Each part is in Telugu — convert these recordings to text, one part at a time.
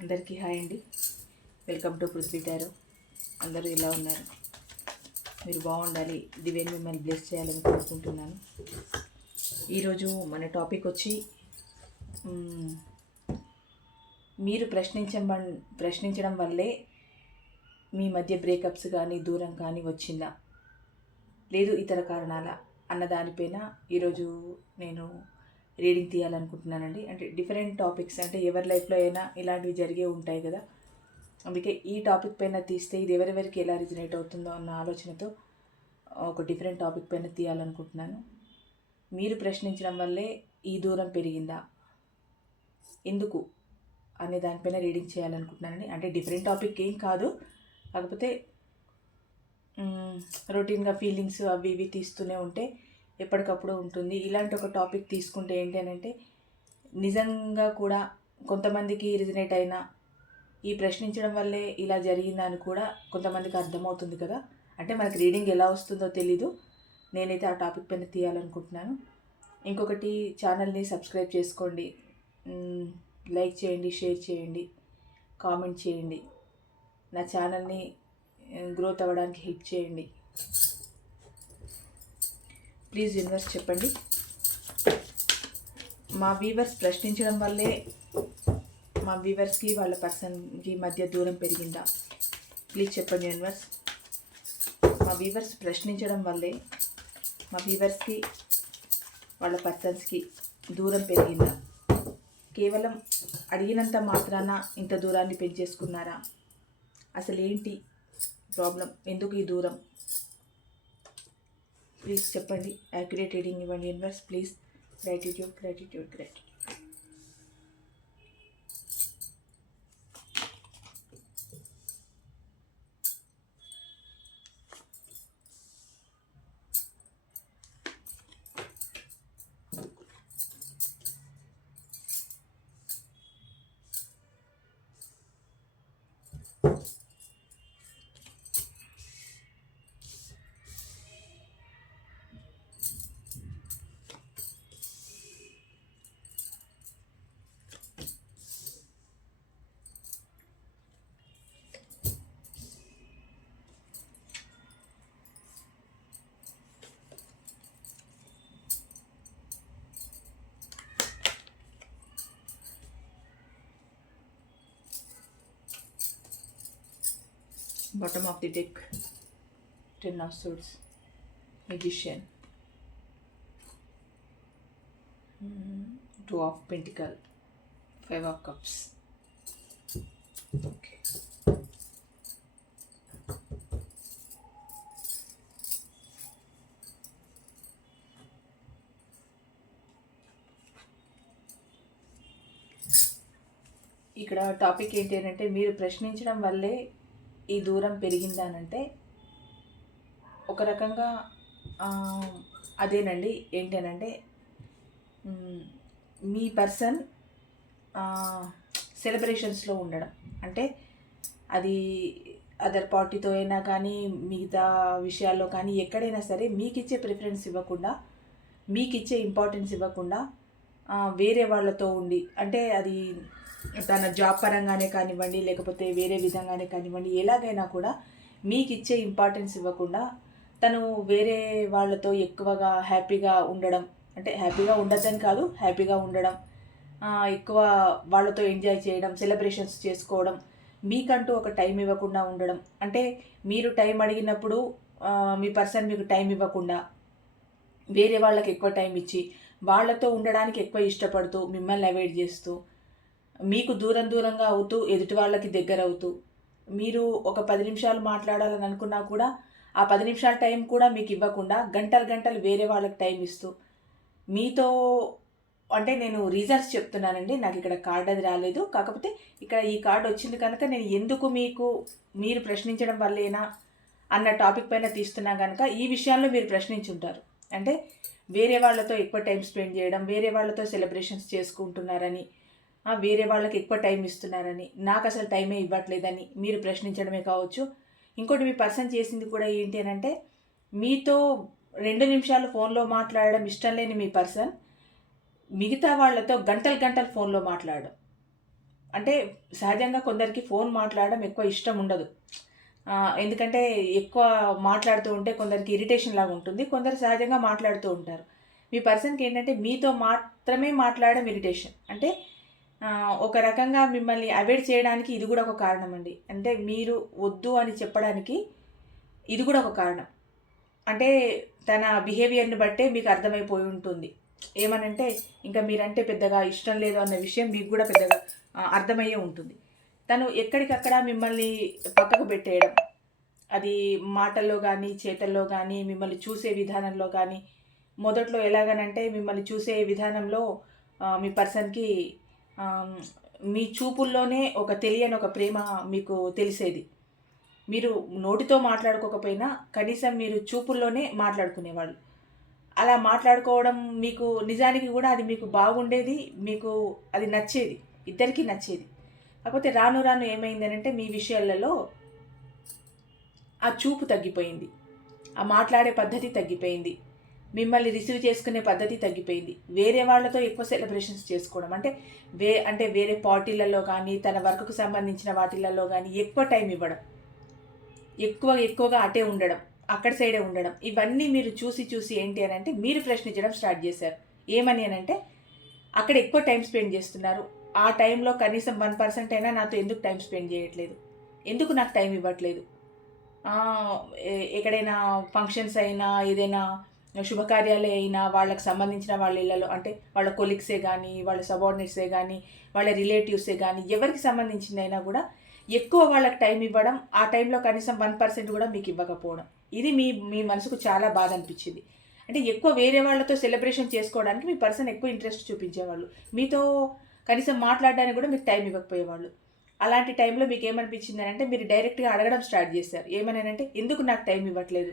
అందరికీ హాయ్ అండి. Welcome to Prithvi tarot. అందరూ ఎలా ఉన్నారు? మీరు బాగుండాలి, దివ్యని మిమ్మల్ని బ్లెస్ చేయాలని కోరుకుంటున్నాను. ఈరోజు మన టాపిక్ వచ్చి మీరు ప్రశ్నించడం వల్లే మీ మధ్య బ్రేకప్స్ కానీ దూరం కానీ వచ్చిందా, లేదు ఇతర కారణాల అన్న దానిపైన ఈరోజు నేను రీడింగ్ తీయాలనుకుంటున్నానండి. అంటే డిఫరెంట్ టాపిక్స్, అంటే ఎవరి లైఫ్లో అయినా ఇలాంటివి జరిగే ఉంటాయి కదా. అందుకే ఈ టాపిక్ పైన తీస్తే ఇది ఎవరెవరికి ఎలా రిజనేట్ అవుతుందో అన్న ఆలోచనతో ఒక డిఫరెంట్ టాపిక్ పైన తీయాలనుకుంటున్నాను. మీరు ప్రశ్నించడం వల్లే ఈ దూరం పెరిగిందా, ఎందుకు అనే దానిపైన రీడింగ్ చేయాలనుకుంటున్నానండి. అంటే డిఫరెంట్ టాపిక్ ఏం కాదు, కాకపోతే రొటీన్గా ఫీలింగ్స్ అవి ఇవి తీస్తూనే ఉంటే ఎప్పటికప్పుడు ఉంటుంది. ఇలాంటి ఒక టాపిక్ తీసుకుంటే ఏంటి అని అంటే నిజంగా కూడా కొంతమందికి రిజనేట్ అయినా ఈ ప్రశ్నించడం వల్లే ఇలా జరిగిందని కూడా కొంతమందికి అర్థమవుతుంది కదా. అంటే మనకి రీడింగ్ ఎలా వస్తుందో తెలీదు. నేనైతే ఆ టాపిక్ పైన తీయాలనుకుంటున్నాను. ఇంకొకటి, ఛానల్ని సబ్స్క్రైబ్ చేసుకోండి, లైక్ చేయండి, షేర్ చేయండి, కామెంట్ చేయండి. నా ఛానల్ని గ్రోత్ అవ్వడానికి హెల్ప్ చేయండి. ప్లీజ్ యూనివర్స్ చెప్పండి, మా వ్యూవర్స్ ప్రశ్నించడం వల్లే మా వ్యూవర్స్కి వాళ్ళ పర్సన్కి మధ్య దూరం పెరిగిందా? ప్లీజ్ చెప్పండి యూనివర్స్. మా వ్యూవర్స్ ప్రశ్నించడం వల్లే మా వ్యూవర్స్కి వాళ్ళ పర్సన్స్కి దూరం పెరిగిందా? కేవలం అడిగినంత మాత్రాన ఇంత దూరాన్ని పెంచేసుకున్నారా? అసలు ఏంటి ప్రాబ్లం, ఎందుకు ఈ దూరం? ప్లీజ్ చెప్పండి. యాక్యురేట్ రీడింగ్ ఇవ్వండి universe please. Gratitude gratitude gratitude. Bottom of the deck, Ten of Swords, Magician, Two of Pentacles, Five of Cups. Okay. ఇక్కడ టాపిక్ ఏంటి అంటే మీరు ప్రశ్నించడం వల్లే ఈ దూరం పెరిగిందానంటే ఒక రకంగా అదేనండి. ఏంటి అనంటే మీ పర్సన్ సెలబ్రేషన్స్లో ఉండడం, అంటే అది అదర్ పార్టీతో అయినా కానీ మిగతా విషయాల్లో కానీ ఎక్కడైనా సరే మీకు ఇచ్చే ప్రిఫరెన్స్ ఇవ్వకుండా, మీకు ఇచ్చే ఇంపార్టెన్స్ ఇవ్వకుండా వేరే వాళ్ళతో ఉండి, అంటే అది తన జాబ్ పరంగానే కానివ్వండి, లేకపోతే వేరే విధంగానే కానివ్వండి, ఎలాగైనా కూడా మీకు ఇచ్చే ఇంపార్టెన్స్ ఇవ్వకుండా తను వేరే వాళ్ళతో ఎక్కువగా హ్యాపీగా ఉండడం, అంటే హ్యాపీగా ఉండద్దని కాదు, హ్యాపీగా ఉండడం, ఎక్కువ వాళ్ళతో ఎంజాయ్ చేయడం, సెలబ్రేషన్స్ చేసుకోవడం, మీకంటూ ఒక టైం ఇవ్వకుండా ఉండడం. అంటే మీరు టైం అడిగినప్పుడు మీ పర్సన్ మీకు టైం ఇవ్వకుండా వేరే వాళ్ళకి ఎక్కువ టైం ఇచ్చి వాళ్ళతో ఉండడానికి ఎక్కువ ఇష్టపడుతూ మిమ్మల్ని అవాయిడ్ చేస్తూ మీకు దూరంగా అవుతూ ఎదుటి వాళ్ళకి దగ్గర అవుతూ, మీరు ఒక 10 నిమిషాలు మాట్లాడాలని అనుకున్నా కూడా ఆ 10 నిమిషాల టైం కూడా మీకు ఇవ్వకుండా గంటలు వేరే వాళ్ళకి టైం ఇస్తూ మీతో, అంటే నేను రీజన్స్ చెప్తున్నానండి, నాకు ఇక్కడ కార్డ్ అది రాలేదు, కాకపోతే ఇక్కడ ఈ కార్డ్ వచ్చింది కనుక నేను ఎందుకు మీరు ప్రశ్నించడం వల్లేనా అన్న టాపిక్ పైన తీస్తున్నా కనుక ఈ విషయాల్లో మీరు ప్రశ్నించుంటారు. అంటే వేరే వాళ్ళతో ఎక్కువ టైం స్పెండ్ చేయడం, వేరే వాళ్ళతో సెలబ్రేషన్స్ చేసుకుంటున్నారని, వేరే వాళ్ళకి ఎక్కువ టైం ఇస్తున్నారని, నాకు అసలు టైమే ఇవ్వట్లేదని మీరు ప్రశ్నించడమే కావచ్చు. ఇంకోటి, మీ పర్సన్ చేసింది కూడా ఏంటి అని అంటే మీతో 2 నిమిషాలు ఫోన్లో మాట్లాడడం ఇష్టం లేని మీ పర్సన్ మిగతా వాళ్ళతో గంటలు ఫోన్లో మాట్లాడడం, అంటే సహజంగా కొందరికి ఫోన్ మాట్లాడడం ఎక్కువ ఇష్టం ఉండదు. ఎందుకంటే ఎక్కువ మాట్లాడుతూ ఉంటే కొందరికి ఇరిటేషన్ లాగా ఉంటుంది. కొందరు సహజంగా మాట్లాడుతూ ఉంటారు. మీ పర్సన్‌కి ఏంటంటే మీతో మాత్రమే మాట్లాడడం ఇరిటేషన్. అంటే ఒక రకంగా మిమ్మల్ని అవాయిడ్ చేయడానికి ఇది కూడా ఒక కారణం అండి. అంటే మీరు వద్దు అని చెప్పడానికి ఇది కూడా ఒక కారణం. అంటే తన బిహేవియర్‌ని బట్టే మీకు అర్థమైపోయి ఉంటుంది. ఏమనంటే ఇంకా మీరంటే పెద్దగా ఇష్టం లేదు అన్న విషయం మీకు కూడా పెద్దగా అర్థమయ్యే ఉంటుంది. తను ఎక్కడికక్కడ మిమ్మల్ని పక్కకు పెట్టేయడం, అది మాటల్లో కానీ చేతల్లో కానీ మిమ్మల్ని చూసే విధానంలో కానీ, మొదట్లో ఎలాగనంటే మిమ్మల్ని చూసే విధానంలో మీ పర్సన్‌కి మీ చూపుల్లోనే ఒక తెలియని ఒక ప్రేమ మీకు తెలిసేది. మీరు నోటితో మాట్లాడుకోకపోయినా కనీసం మీరు చూపుల్లోనే మాట్లాడుకునేవాళ్ళు. అలా మాట్లాడుకోవడం మీకు నిజానికి కూడా అది మీకు బాగుండేది. మీకు అది నచ్చేది. ఇద్దరికీ నచ్చేది. కాకపోతే రాను రాను ఏమైందనంటే మీ విషయాలలో ఆ చూపు తగ్గిపోయింది. ఆ మాట్లాడే పద్ధతి తగ్గిపోయింది. మిమ్మల్ని రిసీవ్ చేసుకునే పద్ధతి తగ్గిపోయింది. వేరే వాళ్ళతో ఎక్కువ సెలబ్రేషన్స్ చేసుకోవడం. అంటే వేరే పార్టీలలో కానీ, తన వర్క్‌కు సంబంధించిన వాటిలలో కానీ ఎక్కువ టైం ఇవ్వడం. ఎక్కువగా అటే ఉండడం. అక్కడ సైడే ఉండడం. ఇవన్నీ మీరు చూసి ఏంటి అనంటే మీరు ప్రశ్నించడం స్టార్ట్ చేశారు. ఏమని అనంటే అక్కడ ఎక్కువ టైం స్పెండ్ చేస్తున్నారు. ఆ టైంలో కనీసం 1% అయినా నాతో ఎందుకు టైం స్పెండ్ చేయట్లేదు? ఎందుకు నాకు టైం ఇవ్వట్లేదు? ఎక్కడైనా ఫంక్షన్స్ అయినా, ఏదైనా శుభకార్యాలే అయినా, వాళ్ళకి సంబంధించిన వాళ్ళ ఇళ్ళలో అంటే వాళ్ళ కొలీగ్సే కానీ, వాళ్ళ సబార్డినేట్సే కానీ, వాళ్ళ రిలేటివ్సే కానీ, ఎవరికి సంబంధించిందైనా కూడా ఎక్కువ వాళ్ళకి టైం ఇవ్వడం, ఆ టైంలో కనీసం 1% కూడా మీకు ఇవ్వకపోవడం. ఇది మీ మనసుకు చాలా బాధ అనిపించింది. అంటే ఎక్కువ వేరే వాళ్ళతో సెలబ్రేషన్ చేసుకోవడానికి మీ పర్సన్ ఎక్కువ ఇంట్రెస్ట్ చూపించేవాళ్ళు. మీతో కనీసం మాట్లాడడానికి కూడా మీకు టైం ఇవ్వకపోయేవాళ్ళు. అలాంటి టైంలో మీకు ఏమనిపించింది అంటే మీరు డైరెక్ట్గా అడగడం స్టార్ట్ చేశారు. ఏమనంటే ఎందుకు నాకు టైం ఇవ్వట్లేదు?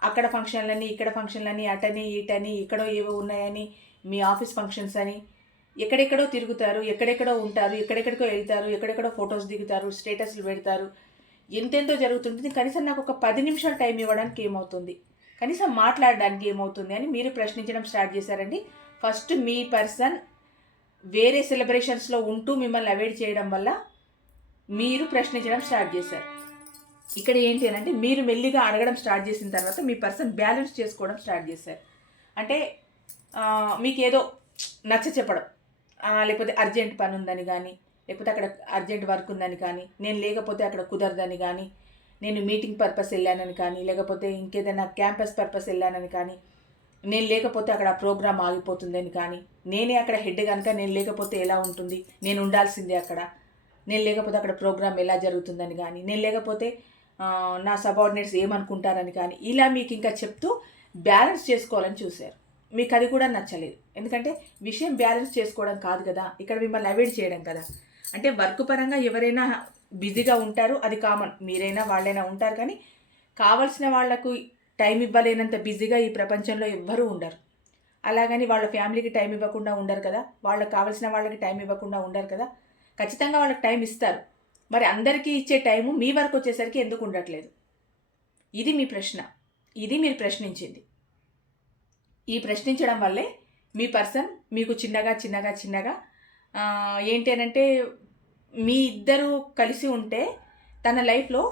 అక్కడ ఫంక్షన్లని, ఇక్కడ ఫంక్షన్లని, అటని ఇటని, ఇక్కడో ఏవో ఉన్నాయని, మీ ఆఫీస్ ఫంక్షన్స్ అని, ఎక్కడెక్కడో తిరుగుతారు, ఎక్కడెక్కడో ఉంటారు, ఎక్కడెక్కడికో వెళ్తారు, ఎక్కడెక్కడో ఫొటోస్ దిగుతారు, స్టేటస్లు పెడతారు, ఎంతెంతో జరుగుతుంటుంది. కనీసం నాకు ఒక 10 నిమిషాలు టైం ఇవ్వడానికి ఏమవుతుంది? కనీసం మాట్లాడడానికి ఏమవుతుంది అని మీరు ప్రశ్నించడం స్టార్ట్ చేశారండి. ఫస్ట్ మీ పర్సన్ వేరే సెలబ్రేషన్స్లో ఉంటూ మిమ్మల్ని అవాయిడ్ చేయడం వల్ల మీరు ప్రశ్నించడం స్టార్ట్ చేశారు. ఇక్కడ ఏంటి అంటే మీరు మెల్లిగా అడగడం స్టార్ట్ చేసిన తర్వాత మీ పర్సన్ బ్యాలెన్స్ చేసుకోవడం స్టార్ట్ చేశారు. అంటే మీకేదో నచ్చ చెప్పడం, లేకపోతే అర్జెంట్ పని ఉందని కానీ, లేకపోతే అక్కడ అర్జెంట్ వర్క్ ఉందని కానీ, నేను లేకపోతే అక్కడ కుదరదని కానీ, నేను మీటింగ్ పర్పస్ వెళ్ళానని కానీ, లేకపోతే ఇంకేదైనా క్యాంపస్ పర్పస్ వెళ్ళానని కానీ, నేను లేకపోతే అక్కడ ప్రోగ్రామ్ ఆగిపోతుందని కానీ, నేనే అక్కడ హెడ్ కనుక నేను లేకపోతే ఎలా ఉంటుంది, నేను ఉండాల్సిందే అక్కడ, నేను లేకపోతే అక్కడ ప్రోగ్రామ్ ఎలా జరుగుతుందని కానీ, నేను లేకపోతే నా సబార్డినేట్స్ ఏమనుకుంటారని కానీ, ఇలా మీకు ఇంకా చెప్తూ బ్యాలెన్స్ చేసుకోవాలని చూశారు. మీకు అది కూడా నచ్చలేదు. ఎందుకంటే విషయం బ్యాలెన్స్ చేసుకోవడం కాదు కదా, ఇక్కడ మిమ్మల్ని అవాయిడ్ చేయడం కదా. అంటే వర్క్ పరంగా ఎవరైనా బిజీగా ఉంటారు, అది కామన్. మీరైనా వాళ్ళైనా ఉంటారు. కానీ కావాల్సిన వాళ్లకు టైం ఇవ్వలేనంత బిజీగా ఈ ప్రపంచంలో ఎవ్వరూ ఉండరు. అలాగని వాళ్ళ ఫ్యామిలీకి టైం ఇవ్వకుండా ఉండరు కదా, వాళ్ళకి కావాల్సిన వాళ్ళకి టైం ఇవ్వకుండా ఉండరు కదా. ఖచ్చితంగా వాళ్ళకి టైం ఇస్తారు. మరి అందరికీ ఇచ్చే టైము మీ వరకు వచ్చేసరికి ఎందుకు ఉండట్లేదు? ఇది మీ ప్రశ్న. ఇది మీరు ప్రశ్నించింది. ఈ ప్రశ్నించడం వల్లే మీ పర్సన్ మీకు చిన్నగా ఏంటి అనంటే మీ ఇద్దరు కలిసి ఉంటే తన లైఫ్లో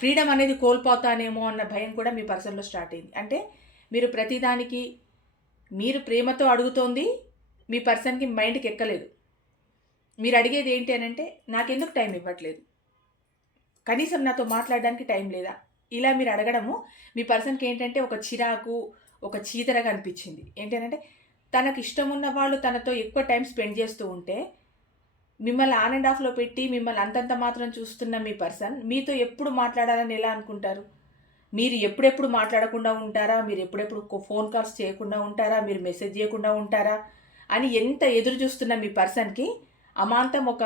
ఫ్రీడమ్ అనేది కోల్పోతానేమో అన్న భయం కూడా మీ పర్సన్లో స్టార్ట్ అయింది. అంటే మీరు ప్రతిదానికి మీరు ప్రేమతో అడుగుతోంది మీ పర్సన్కి మైండ్కి ఎక్కలేదు. మీరు అడిగేది ఏంటి అనంటే నాకెందుకు టైం ఇవ్వట్లేదు, కనీసం నాతో మాట్లాడడానికి టైం లేదా? ఇలా మీరు అడగడము మీ పర్సన్కి ఏంటంటే ఒక చిరాకు, ఒక చీదరగా అనిపించింది. ఏంటంటే తనకు ఇష్టం ఉన్న వాళ్ళు తనతో ఎక్కువ టైం స్పెండ్ చేస్తూ ఉంటే మిమ్మల్ని ఆన్ అండ్ ఆఫ్లో పెట్టి మిమ్మల్ని అంతంత మాత్రం చూస్తున్న మీ పర్సన్ మీతో ఎప్పుడు మాట్లాడాలని ఎలా అనుకుంటారు? మీరు ఎప్పుడెప్పుడు మాట్లాడకుండా ఉంటారా? మీరు ఎప్పుడెప్పుడు ఫోన్ కాల్స్ చేయకుండా ఉంటారా? మీరు మెసేజ్ చేయకుండా ఉంటారా అని ఎంత ఎదురు చూస్తున్న మీ పర్సన్కి అమాంతం ఒక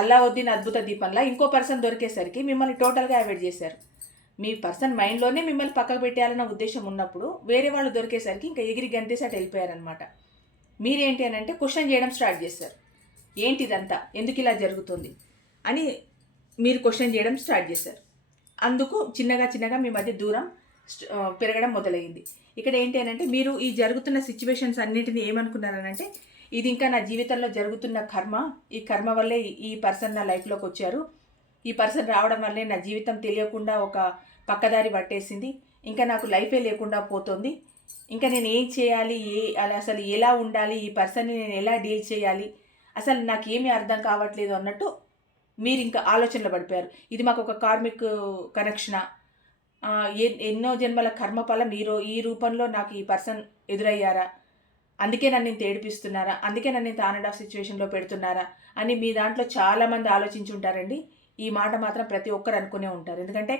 అల్లావుద్దీన్ అద్భుత దీపంలా ఇంకో పర్సన్ దొరికేసరికి మిమ్మల్ని టోటల్గా అవాయిడ్ చేశారు. మీ పర్సన్ మైండ్లోనే మిమ్మల్ని పక్కకు పెట్టాలన్న ఉద్దేశం ఉన్నప్పుడు వేరే వాళ్ళు దొరికేసరికి ఇంకా ఎగిరి గంతేసి అటు వెళ్ళిపోయారనమాట. మీరేంటి అని అంటే క్వశ్చన్ చేయడం స్టార్ట్ చేశారు. ఏంటి ఇదంతా, ఎందుకు ఇలా జరుగుతుంది అని మీరు క్వశ్చన్ చేయడం స్టార్ట్ చేశారు. అందుకు చిన్నగా మీ మధ్య దూరం పెరగడం మొదలైంది. ఇక్కడ ఏంటి అని అంటే మీరు ఈ జరుగుతున్న సిచ్యువేషన్స్ అన్నింటినీ ఏమనుకున్నారనంటే ఇది ఇంకా నా జీవితంలో జరుగుతున్న కర్మ. ఈ కర్మ వల్లే ఈ పర్సన్ నా లైఫ్లోకి వచ్చారు. ఈ పర్సన్ రావడం వల్లే నా జీవితం తెలియకుండా ఒక పక్కదారి పట్టేసింది. ఇంకా నాకు లైఫే లేకుండా పోతుంది. ఇంకా నేను ఏం చేయాలి, అసలు ఎలా ఉండాలి, ఈ పర్సన్ని నేను ఎలా డీల్ చేయాలి, అసలు నాకేమీ అర్థం కావట్లేదు అన్నట్టు మీరు ఇంకా ఆలోచనలో పడిపోయారు. ఇది మాకు ఒక కార్మిక్ కనెక్షనా, ఎన్నో జన్మల కర్మఫలం ఈ రూపంలో నాకు ఈ పర్సన్ ఎదురయ్యారా, అందుకే నన్ను ఇంత ఏడిపిస్తున్నారా, అందుకే నన్ను ఇంత ఆన్ అండ్ ఆఫ్ సిచ్యువేషన్లో పెడుతున్నారా అని మీ దాంట్లో చాలామంది ఆలోచించుంటారండి. ఈ మాట మాత్రం ప్రతి ఒక్కరు అనుకునే ఉంటారు. ఎందుకంటే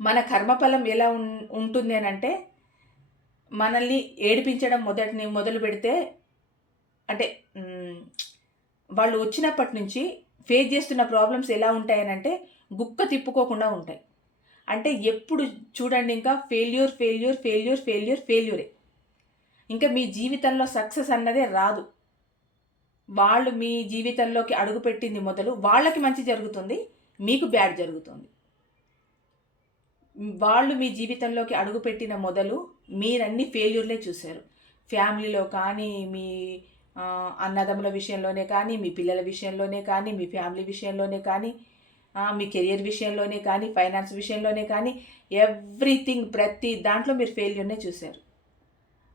మన కర్మఫలం ఎలా ఉంటుంది అని అంటే, మనల్ని ఏడిపించడం మొదలు పెడితే అంటే వాళ్ళు వచ్చినప్పటి నుంచి ఫేస్ చేస్తున్న ప్రాబ్లమ్స్ ఎలా ఉంటాయనంటే గుక్క తిప్పుకోకుండా ఉంటాయి. అంటే ఎప్పుడు చూడండి ఇంకా ఫెయిల్యూర్ ఫెయిల్యూర్ ఫెయిల్యూర్ ఫెయిల్యూర్ ఫెయిల్యూరే. ఇంకా మీ జీవితంలో సక్సెస్ అన్నదే రాదు. వాళ్ళు మీ జీవితంలోకి అడుగుపెట్టింది మొదలు వాళ్ళకి మంచి జరుగుతుంది, మీకు బ్యాడ్ జరుగుతుంది. వాళ్ళు మీ జీవితంలోకి అడుగుపెట్టిన మొదలు మీరన్నీ ఫెయిల్యూర్లే చూశారు. ఫ్యామిలీలో కానీ, మీ అన్నదమ్ముల విషయంలోనే కానీ, మీ పిల్లల విషయంలోనే కానీ, మీ ఫ్యామిలీ విషయంలోనే కానీ, మీ కెరియర్ విషయంలోనే కానీ, ఫైనాన్స్ విషయంలోనే కానీ, ఎవ్రీథింగ్ ప్రతి దాంట్లో మీరు ఫెయిల్యూర్నే చూశారు.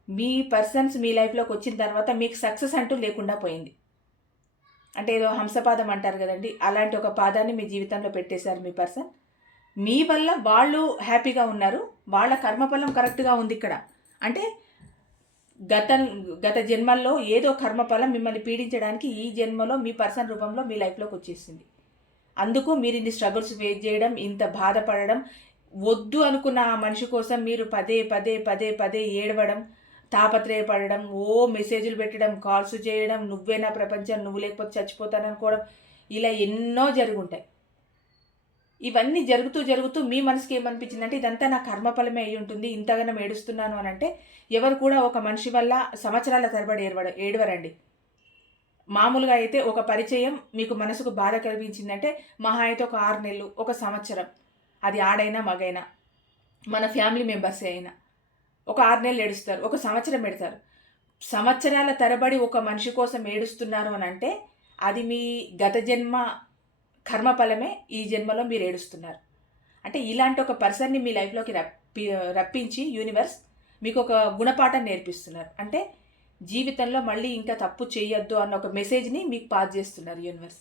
మీ పర్సన్స్ మీ లైఫ్లోకి వచ్చిన తర్వాత మీకు సక్సెస్ అంటూ లేకుండా పోయింది. అంటే ఏదో హంసపాదం అంటారు కదండి, అలాంటి ఒక పాదాన్ని మీ జీవితంలో పెట్టేశారు మీ పర్సన్. మీ వల్ల వాళ్ళు హ్యాపీగా ఉన్నారు, వాళ్ళ కర్మఫలం కరెక్ట్గా ఉంది ఇక్కడ. అంటే గత జన్మల్లో ఏదో కర్మఫలం మిమ్మల్ని పీడించడానికి ఈ జన్మలో మీ పర్సన్ రూపంలో మీ లైఫ్లోకి వచ్చేసింది. అందుకు మీరు ఇన్ని స్ట్రగుల్స్ ఫేస్ చేయడం, ఇంత బాధపడడం, వద్దు అనుకున్న ఆ మనిషి కోసం మీరు పదే పదే పదే పదే ఏడవడం, తాపత్రయపడడం, మెసేజ్లు పెట్టడం, కాల్స్ చేయడం, నువ్వే నా ప్రపంచం, నువ్వు లేకపోతే చచ్చిపోతాననుకోవడం, ఇలా ఎన్నో జరుగుంటాయి. ఇవన్నీ జరుగుతూ మీ మనసుకి ఏమనిపించిందంటే ఇదంతా నా కర్మఫలమే అయి ఉంటుంది, ఇంతగానో ఏడుస్తున్నాను అని అంటే ఎవరు కూడా ఒక మనిషి వల్ల సంవత్సరాల తరబడి ఏడవరండి. మామూలుగా అయితే ఒక పరిచయం మీకు మనసుకు బాధ కలిగించిందంటే మహా అయితే ఒక 6 నెలలు, ఒక సంవత్సరం, అది ఆడైనా మగైనా, మన ఫ్యామిలీ మెంబర్సే అయినా ఒక 6 నెలలు ఏడుస్తారు, ఒక సంవత్సరం పెడతారు. సంవత్సరాల తరబడి ఒక మనిషి కోసం ఏడుస్తున్నారు అని అంటే అది మీ గత జన్మ కర్మఫలమే ఈ జన్మలో మీరు ఏడుస్తున్నారు. అంటే ఇలాంటి ఒక పర్సన్ని మీ లైఫ్లోకి రప్పించి యూనివర్స్ మీకు ఒక గుణపాఠం నేర్పిస్తున్నారు. అంటే జీవితంలో మళ్ళీ ఇంకా తప్పు చేయొద్దు అన్న ఒక మెసేజ్ని మీకు పాస్ చేస్తున్నారు యూనివర్స్.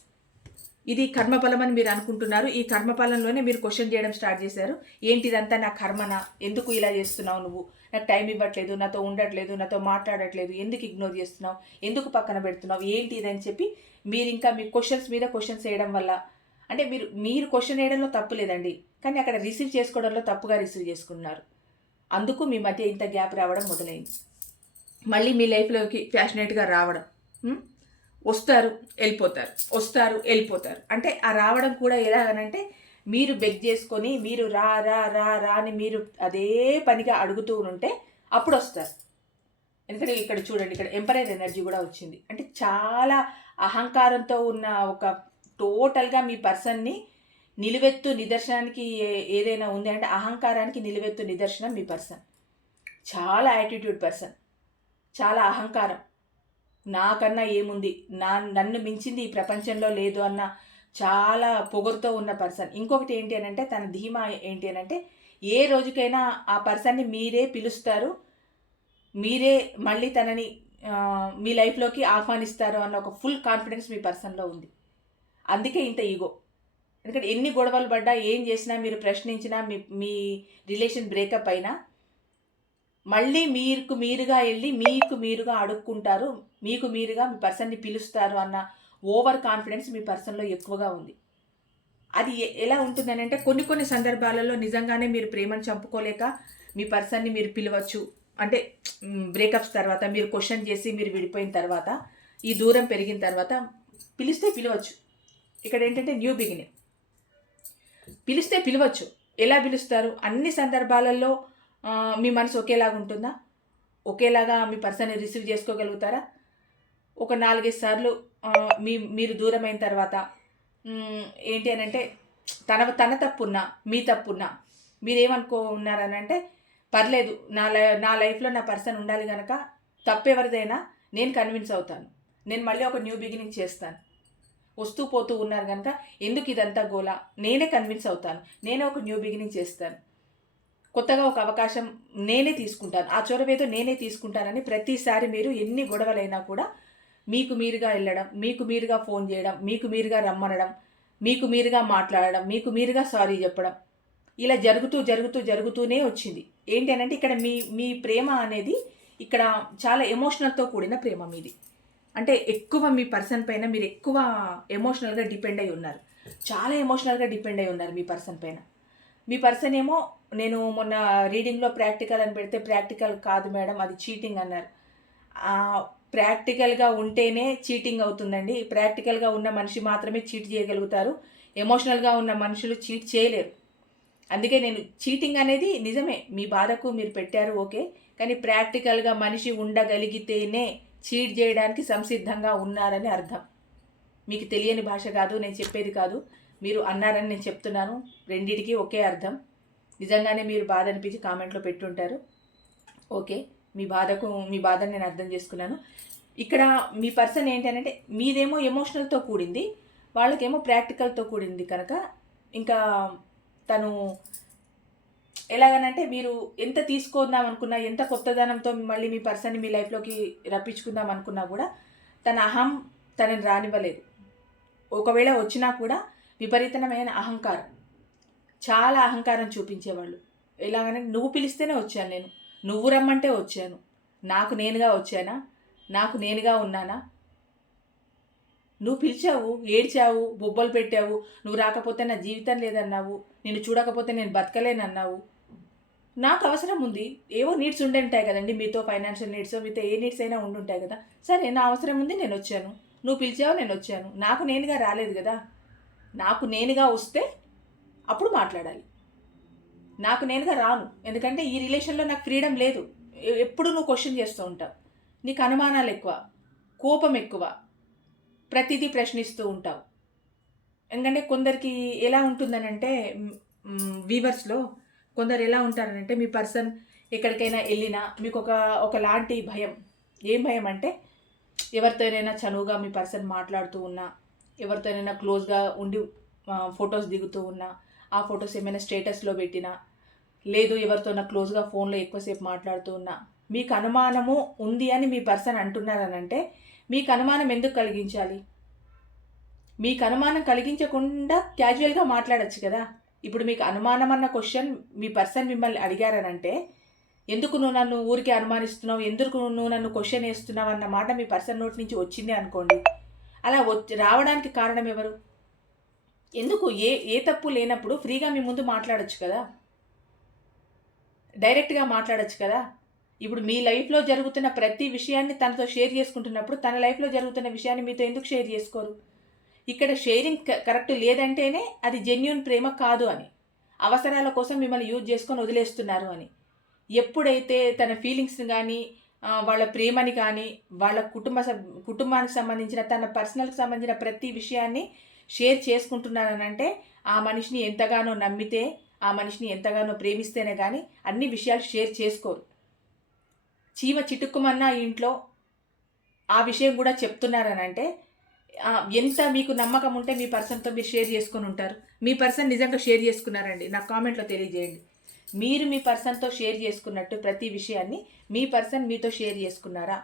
ఇది కర్మఫలం అని మీరు అనుకుంటున్నారు. ఈ కర్మఫలంలోనే మీరు క్వశ్చన్ చేయడం స్టార్ట్ చేశారు. ఏంటిదంతా నా కర్మనా, ఎందుకు ఇలా చేస్తున్నావు, నువ్వు నాకు టైం ఇవ్వట్లేదు, నాతో ఉండట్లేదు, నాతో మాట్లాడట్లేదు, ఎందుకు ఇగ్నోర్ చేస్తున్నావు, ఎందుకు పక్కన పెడుతున్నావు, ఏంటి ఇదని చెప్పి మీరు ఇంకా మీ క్వశ్చన్స్ మీద క్వశ్చన్స్ వేయడం వల్ల, అంటే మీరు క్వశ్చన్ వేయడంలో తప్పు లేదండి, కానీ అక్కడ రిసీవ్ చేసుకోవడంలో తప్పుగా రిసీవ్ చేసుకున్నారు. అందుకు మీ మధ్య ఇంత గ్యాప్ రావడం మొదలైంది. మళ్ళీ మీ లైఫ్లోకి ఫ్యాషనేట్గా రావడం, వస్తారు వెళ్ళిపోతారు, వస్తారు వెళ్ళిపోతారు. అంటే ఆ రావడం కూడా ఎలాగనంటే మీరు బెగ్ చేసుకొని మీరు రా రా రా రా అని మీరు అదే పనిగా అడుగుతూ ఉంటే అప్పుడు వస్తారు. ఎందుకంటే ఇక్కడ చూడండి, ఇక్కడ ఎంపరర్ ఎనర్జీ కూడా వచ్చింది. అంటే చాలా అహంకారంతో ఉన్న ఒక టోటల్గా మీ పర్సన్ని నిలువెత్తు నిదర్శనానికి ఏదైనా ఉంది అంటే అహంకారానికి నిలువెత్తు నిదర్శనం మీ పర్సన్. చాలా యాటిట్యూడ్ పర్సన్, చాలా అహంకారం, నాకన్నా ఏముంది, నన్ను మించింది ఈ ప్రపంచంలో లేదు అన్న చాలా పొగరుతో ఉన్న పర్సన్. ఇంకొకటి ఏంటి అని అంటే తన ధీమా ఏంటి అని అంటే ఏ రోజుకైనా ఆ పర్సన్ని మీరే పిలుస్తారు, మీరే మళ్ళీ తనని మీ లైఫ్లోకి ఆహ్వానిస్తారు అన్న ఒక ఫుల్ కాన్ఫిడెన్స్ మీ పర్సన్లో ఉంది. అందుకే ఇంత ఈగో. ఎందుకంటే ఎన్ని గొడవలు పడ్డా, ఏం చేసినా, మీరు ప్రశ్నించినా, మీ రిలేషన్ బ్రేకప్ అయినా మళ్ళీ మీరుగా వెళ్ళి మీకు మీరుగా అడుక్కుంటారు, మీకు మీరుగా మీ పర్సన్ని పిలుస్తారు అన్న ఓవర్ కాన్ఫిడెన్స్ మీ పర్సన్లో ఎక్కువగా ఉంది. అది ఎలా ఉంటుందని అంటే కొన్ని సందర్భాలలో నిజంగానే మీరు ప్రేమను చంపుకోలేక మీ పర్సన్ని మీరు పిలవచ్చు. అంటే బ్రేకప్స్ తర్వాత మీరు క్వశ్చన్ చేసి మీరు విడిపోయిన తర్వాత, ఈ దూరం పెరిగిన తర్వాత పిలిస్తే పిలవచ్చు. ఇక్కడ ఏంటంటే న్యూ బిగినింగ్, పిలిస్తే పిలవచ్చు. ఎలా పిలుస్తారు? అన్ని సందర్భాలలో మీ మనసు ఒకేలాగా ఉంటుందా? ఒకేలాగా మీ పర్సన్ని రిసీవ్ చేసుకోగలుగుతారా? ఒక 4-5 సార్లు మీరు దూరమైన తర్వాత ఏంటి అని అంటే తన తప్పున్నా మీ తప్పున్నా మీరేమనుకున్నారని అంటే పర్లేదు, నా లైఫ్లో నా పర్సన్ ఉండాలి కనుక తప్పెవరిదైనా నేను కన్విన్స్ అవుతాను. నేను మళ్ళీ ఒక న్యూ బిగినింగ్ చేస్తాను. వస్తూ పోతూ ఉన్నారు కనుక ఎందుకు ఇదంతా గోలా, నేనే కన్విన్స్ అవుతాను. నేనే ఒక న్యూ బిగినింగ్ చేస్తాను. కొత్తగా ఒక అవకాశం నేనే తీసుకుంటాను. ఆ చొరవేదో నేనే తీసుకుంటానని ప్రతిసారి మీరు ఎన్ని గొడవలైనా కూడా మీకు మీరుగా వెళ్ళడం, మీకు మీరుగా ఫోన్ చేయడం, మీకు మీరుగా రమ్మనడం, మీకు మీరుగా మాట్లాడడం, మీకు మీరుగా సారీ చెప్పడం, ఇలా జరుగుతూనే వచ్చింది. ఏంటి అనంటే ఇక్కడ మీ మీ ప్రేమ అనేది ఇక్కడ చాలా ఎమోషనల్తో కూడిన ప్రేమ మీది. అంటే ఎక్కువ మీ పర్సన్ పైన మీరు ఎక్కువ ఎమోషనల్గా డిపెండ్ అయి ఉన్నారు. చాలా ఎమోషనల్గా డిపెండ్ అయి ఉన్నారు మీ పర్సన్ పైన. మీ పర్సన్ ఏమో నేను మొన్న రీడింగ్లో ప్రాక్టికల్ అని పెడితే ప్రాక్టికల్ కాదు మేడం అది చీటింగ్ అన్నారు. ప్రాక్టికల్గా ఉంటేనే చీటింగ్ అవుతుందండి. ప్రాక్టికల్గా ఉన్న మనిషి మాత్రమే చీట్ చేయగలుగుతారు. ఎమోషనల్గా ఉన్న మనుషులు చీట్ చేయలేరు. అందుకే నేను చీటింగ్ అనేది నిజమే, మీ బాధకు మీరు పెట్టారు ఓకే, కానీ ప్రాక్టికల్గా మనిషి ఉండగలిగితేనే చీట్ చేయడానికి సంసిద్ధంగా ఉన్నారని అర్థం. మీకు తెలియని భాష కాదు నేను చెప్పేది కాదు, మీరు అన్నారని నేను చెప్తున్నాను. రెండిటికి ఒకే అర్థం. నిజంగానే మీరు బాధ అనిపించి కామెంట్లో పెట్టుంటారు. ఓకే, మీ బాధను నేను అర్థం చేసుకున్నాను. ఇక్కడ మీ పర్సన్ ఏంటి అంటే మీదేమో ఎమోషనల్తో కూడింది, వాళ్ళకేమో ప్రాక్టికల్తో కూడింది కనుక ఇంకా తను ఎలాగనంటే మీరు ఎంత తీసుకుందాం అనుకున్నా, ఎంత కొత్తదనంతో మళ్ళీ మీ పర్సన్ని మీ లైఫ్లోకి రప్పించుకుందాం అనుకున్నా కూడా తన అహం తనని రానివ్వలేదు. ఒకవేళ వచ్చినా కూడా విపరీతమైన అహంకారం, చాలా అహంకారం చూపించేవాళ్ళు. ఎలాగనంటే నువ్వు పిలిస్తేనే వచ్చాను, నేను నువ్వు రమ్మంటే వచ్చాను, నాకు నేనుగా వచ్చానా, నాకు నేనుగా ఉన్నానా, నువ్వు పిలిచావు, ఏడ్చావు, బొబ్బలు పెట్టావు, నువ్వు రాకపోతే నా జీవితం లేదన్నావు, నిన్ను చూడకపోతే నేను బతకలేనన్నావు. నాకు అవసరం ఉంది, ఏవో నీడ్స్ ఉండి ఉంటాయి కదండి, మీతో ఫైనాన్షియల్ నీడ్స్, మీతో ఏ నీడ్స్ అయినా ఉండుంటాయి కదా. సరే నా అవసరం ఉంది, నేను వచ్చాను, నువ్వు పిలిచావు, నేను వచ్చాను. నాకు నేనుగా రాలేదు కదా. నాకు నేనుగా వస్తే అప్పుడు మాట్లాడాలి. నాకు నేనుగా రాను, ఎందుకంటే ఈ రిలేషన్లో నాకు ఫ్రీడమ్ లేదు. ఎప్పుడు నువ్వు క్వశ్చన్ చేస్తూ ఉంటావు, నీకు అనుమానాలు ఎక్కువ, కోపం ఎక్కువ, ప్రతిదీ ప్రశ్నిస్తూ ఉంటావు. ఎందుకంటే కొందరికి ఎలా ఉంటుందనంటే వీవర్స్లో కొందరు ఎలా ఉంటారనంటే మీ పర్సన్ ఎక్కడికైనా వెళ్ళినా మీకు ఒకలాంటి భయం. ఏం భయం అంటే ఎవరితోనైనా చనువుగా మీ పర్సన్ మాట్లాడుతూ ఉన్నా, ఎవరితోనైనా క్లోజ్గా ఉండి ఫొటోస్ దిగుతూ ఉన్నా, ఆ ఫొటోస్ ఏమైనా స్టేటస్లో పెట్టినా, లేదు ఎవరితోనా క్లోజ్గా ఫోన్లో ఎక్కువసేపు మాట్లాడుతూ ఉన్నా, మీకు అనుమానము ఉంది అని మీ పర్సన్ అంటున్నారనంటే మీకు అనుమానం ఎందుకు కలిగించాలి? మీకు అనుమానం కలిగించకుండా క్యాజువల్గా మాట్లాడచ్చు కదా. ఇప్పుడు మీకు అనుమానం అన్న క్వశ్చన్ మీ పర్సన్ మిమ్మల్ని అడిగారనంటే ఎందుకు నువ్వు నన్ను ఊరికే అనుమానిస్తున్నావు, ఎందుకు నువ్వు నన్ను క్వశ్చన్ వేస్తున్నావు అన్న మాట మీ పర్సన్ నోటి నుంచి వచ్చింది అనుకోండి. అలా రావడానికి కారణం ఎవరు? ఎందుకు ఏ తప్పు లేనప్పుడు ఫ్రీగా మీ ముందు మాట్లాడచ్చు కదా, డైరెక్ట్గా మాట్లాడచ్చు కదా. ఇప్పుడు మీ లైఫ్లో జరుగుతున్న ప్రతి విషయాన్ని తనతో షేర్ చేసుకుంటున్నప్పుడు తన లైఫ్లో జరుగుతున్న విషయాన్ని మీతో ఎందుకు షేర్ చేసుకోరు? ఇక్కడ షేరింగ్ కరెక్ట్ లేదంటేనే అది జెన్యూన్ ప్రేమ కాదు అని, అవసరాల కోసం మిమ్మల్ని యూజ్ చేసుకొని వదిలేస్తున్నారు అని. ఎప్పుడైతే తన ఫీలింగ్స్ని కానీ వాళ్ళ ప్రేమని కానీ వాళ్ళ కుటుంబానికి సంబంధించిన తన పర్సనల్కి సంబంధించిన ప్రతి విషయాన్ని షేర్ చేసుకుంటున్నారనంటే ఆ మనిషిని ఎంతగానో నమ్మితే, ఆ మనిషిని ఎంతగానో ప్రేమిస్తేనే కానీ అన్ని విషయాలు షేర్ చేసుకోరు. చీమ చిటుక్కుమన్నా ఇంట్లో ఆ విషయం కూడా చెప్తున్నారనంటే ఎంత మీకు నమ్మకం ఉంటే మీ పర్సన్తో మీరు షేర్ చేసుకొని ఉంటారు. మీ పర్సన్ నిజంగా షేర్ చేసుకున్నారండి, నాకు కామెంట్లో తెలియజేయండి. మీరు మీ పర్సన్తో షేర్ చేసుకున్నట్టు ప్రతి విషయాన్ని మీ పర్సన్ మీతో షేర్ చేసుకున్నారా?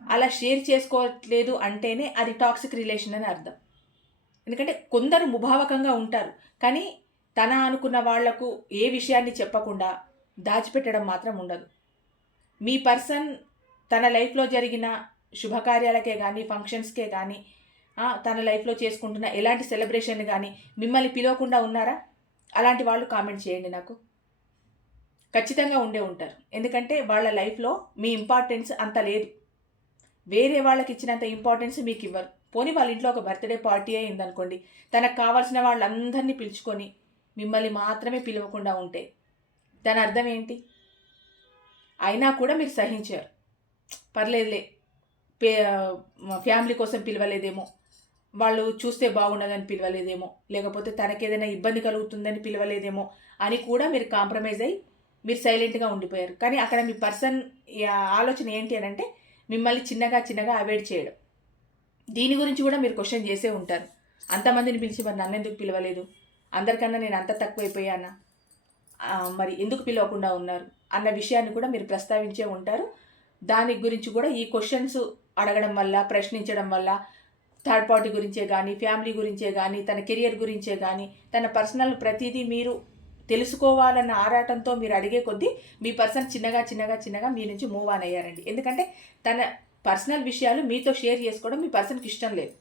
అలా షేర్ చేసుకోవట్లేదు అంటేనే అది టాక్సిక్ రిలేషన్ అని అర్థం. ఎందుకంటే కొందరు ముభావకంగా ఉంటారు, కానీ తన అనుకున్న వాళ్లకు ఏ విషయాన్ని చెప్పకుండా దాచిపెట్టడం మాత్రం ఉండదు. మీ పర్సన్ తన లైఫ్లో జరిగిన శుభకార్యాలకే కానీ ఫంక్షన్స్కే కానీ తన లైఫ్లో చేసుకుంటున్న ఎలాంటి సెలబ్రేషన్ కానీ మిమ్మల్ని పిలవకుండా ఉన్నారా? అలాంటి వాళ్ళు కామెంట్ చేయండి నాకు. ఖచ్చితంగా ఉండే ఉంటారు, ఎందుకంటే వాళ్ళ లైఫ్లో మీ ఇంపార్టెన్స్ అంత లేదు. వేరే వాళ్ళకి ఇచ్చినంత ఇంపార్టెన్స్ మీకు ఇవ్వరు. పోనీ వాళ్ళ ఇంట్లో ఒక బర్త్డే పార్టీ అయిందనుకోండి, తనకు కావాల్సిన వాళ్ళందరినీ పిలుచుకొని మిమ్మల్ని మాత్రమే పిలవకుండా ఉంటే దాని అర్థం ఏంటి? అయినా కూడా మీరు సహించారు, పర్లేదులే, ఫ్యామిలీ కోసం పిలవలేదేమో, వాళ్ళు చూస్తే బాగుండదని పిలవలేదేమో, లేకపోతే తనకేదైనా ఇబ్బంది కలుగుతుందని పిలవలేదేమో అని కూడా మీరు కాంప్రమైజ్ అయ్యి మీరు సైలెంట్గా ఉండిపోయారు. కానీ అక్కడ మీ పర్సన్ ఆలోచన ఏంటి అని అంటే మిమ్మల్ని చిన్నగా చిన్నగా అవాయిడ్ చేయడం. దీని గురించి కూడా మీరు క్వశ్చన్ చేసే ఉంటారు. అంతమందిని పిలిచి మరి నన్ను ఎందుకు పిలవలేదు, అందరికన్నా నేను అంత తక్కువైపోయానా, మరి ఎందుకు పిలవకుండా ఉన్నారు అన్న విషయాన్ని కూడా మీరు ప్రస్తావించే ఉంటారు. దాని గురించి కూడా ఈ క్వశ్చన్స్ అడగడం వల్ల, ప్రశ్నించడం వల్ల థర్డ్ పార్టీ గురించే కానీ, ఫ్యామిలీ గురించే కానీ, తన కెరియర్ గురించే కానీ, తన పర్సనల్ ప్రతిదీ మీరు తెలుసుకోవాలన్న ఆరాటంతో మీరు అడిగే కొద్దీ మీ పర్సన్ చిన్నగా చిన్నగా చిన్నగా మీ నుంచి మూవ్ ఆన్ అయ్యారండి. ఎందుకంటే తన పర్సనల్ విషయాలు మీతో షేర్ చేసుకోవడం మీ పర్సన్కి ఇష్టం లేదు.